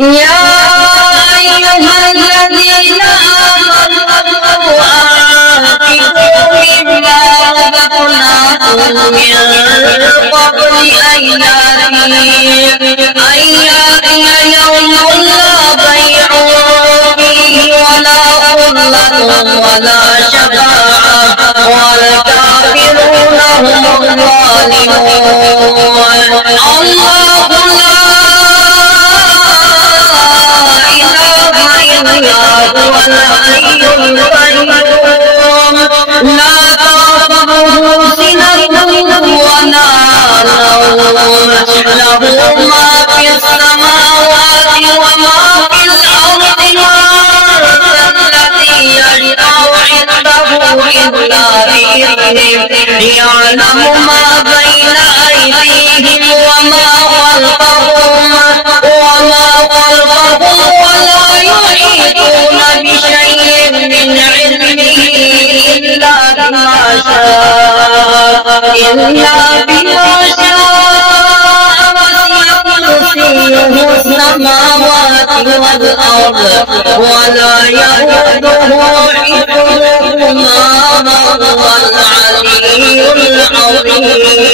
يا أيها الذين آمنوا أنفقوا مما رزقناكم من قبل أن يأتي يوم لا بيع فيه ولا خلة ولا شفاعة والكافرون هم الظالمون. الله هو الحي القيوم لا تأخذه سنة ولا نوم له ما في السماوات وما في الأرض من الذي يشفع عنده إلا بإذنه يعلم ما بين أيديهم وما خلفهم ولا يحيطون بشيء من علمه إلا بما شاء وسع كرسيه السماوات والأرض ولا يؤوده حفظهما وهو العلي العظيم.